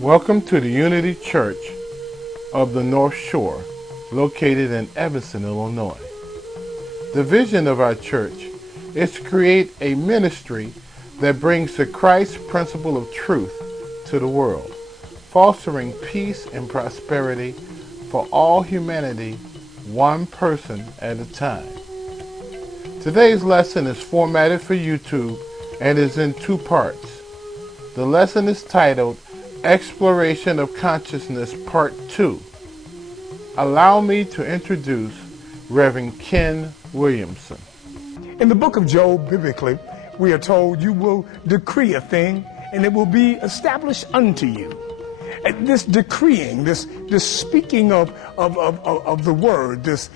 Welcome to the Unity Church of the North Shore, located in Evanston, Illinois. The vision of our church is to create a ministry that brings the Christ principle of truth to the world, fostering peace and prosperity for all humanity, one person at a time. Today's lesson is formatted for YouTube and is in two parts. The lesson is titled Exploration of Consciousness, Part 2. Allow me to introduce Reverend Ken Williamson. In the book of Job, biblically, we are told you will decree a thing and it will be established unto you. And this decreeing, this speaking of the word, this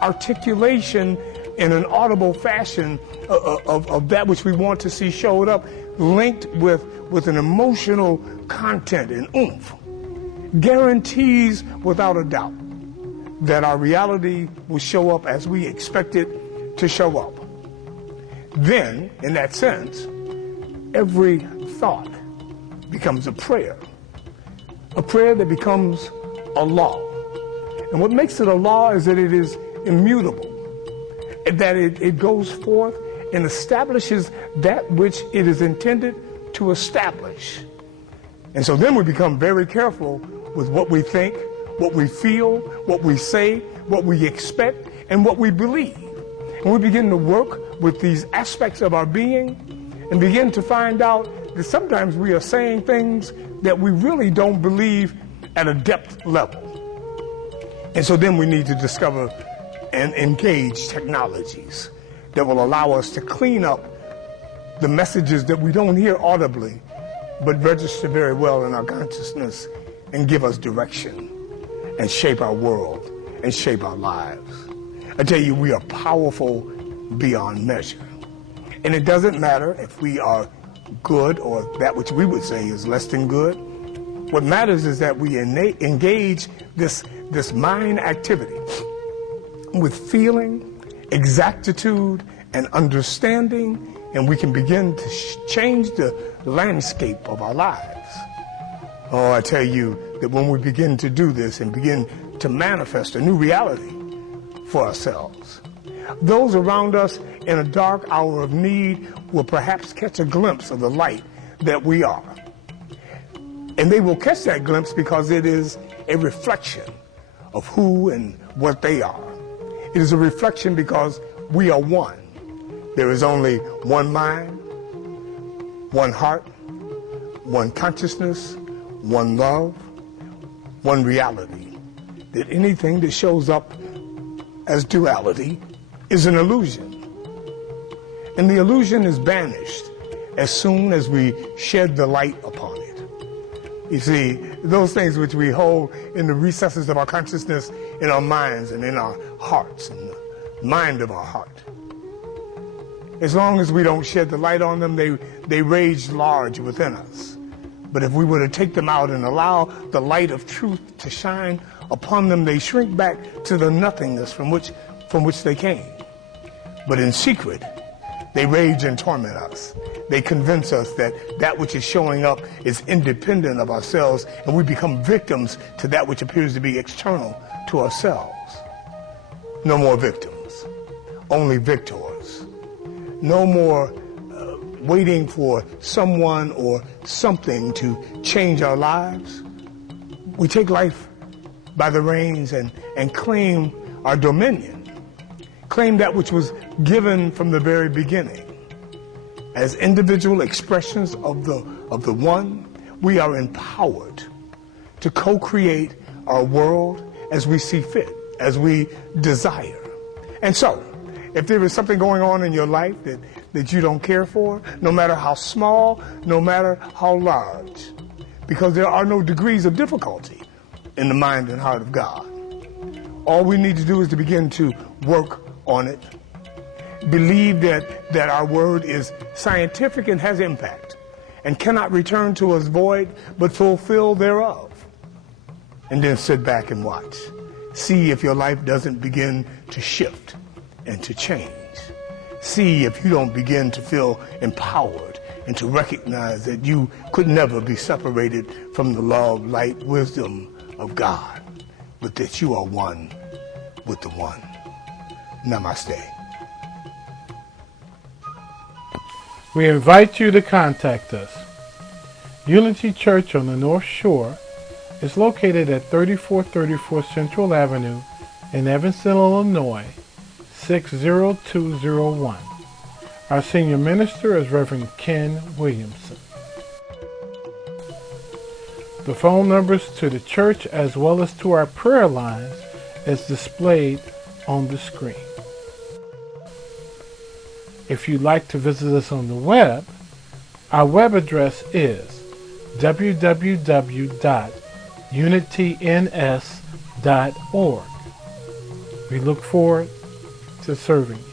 articulation in an audible fashion of that which we want to see showed up, linked with an emotional content and oomph, guarantees without a doubt that our reality will show up as we expect it to show up. Then, in that sense, every thought becomes a prayer that becomes a law. And what makes it a law is that it is immutable, that it goes forth and establishes that which it is intended to establish. And so then we become very careful with what we think, what we feel, what we say, what we expect, and what we believe. And we begin to work with these aspects of our being and begin to find out that sometimes we are saying things that we really don't believe at a depth level. And so then we need to discover and engage technologies that will allow us to clean up the messages that we don't hear audibly, but register very well in our consciousness and give us direction and shape our world and shape our lives. I tell you, we are powerful beyond measure. And it doesn't matter if we are good or that which we would say is less than good. What matters is that we engage this mind activity with feeling, exactitude, and understanding, and we can begin to change the landscape of our lives. Oh, I tell you that when we begin to do this and begin to manifest a new reality for ourselves, those around us in a dark hour of need will perhaps catch a glimpse of the light that we are. And they will catch that glimpse because it is a reflection of who and what they are. It is a reflection because we are one. There is only one mind, one heart, one consciousness, one love, one reality. That anything that shows up as duality is an illusion. And the illusion is banished as soon as we shed the light upon it. You see, those things which we hold in the recesses of our consciousness, in our minds and in our hearts, and the mind of our heart, as long as we don't shed the light on them, they rage large within us. But if we were to take them out and allow the light of truth to shine upon them, they shrink back to the nothingness from which they came. But in secret, they rage and torment us. They convince us that that which is showing up is independent of ourselves, and we become victims to that which appears to be external to ourselves. No more victims, only victors. No more waiting for someone or something to change our lives. We take life by the reins and claim our dominion. Claim that which was given from the very beginning. As individual expressions of the one, we are empowered to co-create our world as we see fit, as we desire. And so, if there is something going on in your life that you don't care for, no matter how small, no matter how large, because there are no degrees of difficulty in the mind and heart of God, all we need to do is to begin to work on it. Believe that our word is scientific and has impact and cannot return to us void, but fulfill thereof. And then sit back and watch. See if your life doesn't begin to shift and to change. See if you don't begin to feel empowered and to recognize that you could never be separated from the love, light, wisdom of God, but that you are one with the one. Namaste. We invite you to contact us. Unity Church on the North Shore is located at 3434 Central Avenue in Evanston, Illinois, 60201. Our senior minister is Reverend Ken Williamson. The phone numbers to the church as well as to our prayer lines is displayed on the screen. If you'd like to visit us on the web, our web address is www.unityns.org. We look forward to serving you.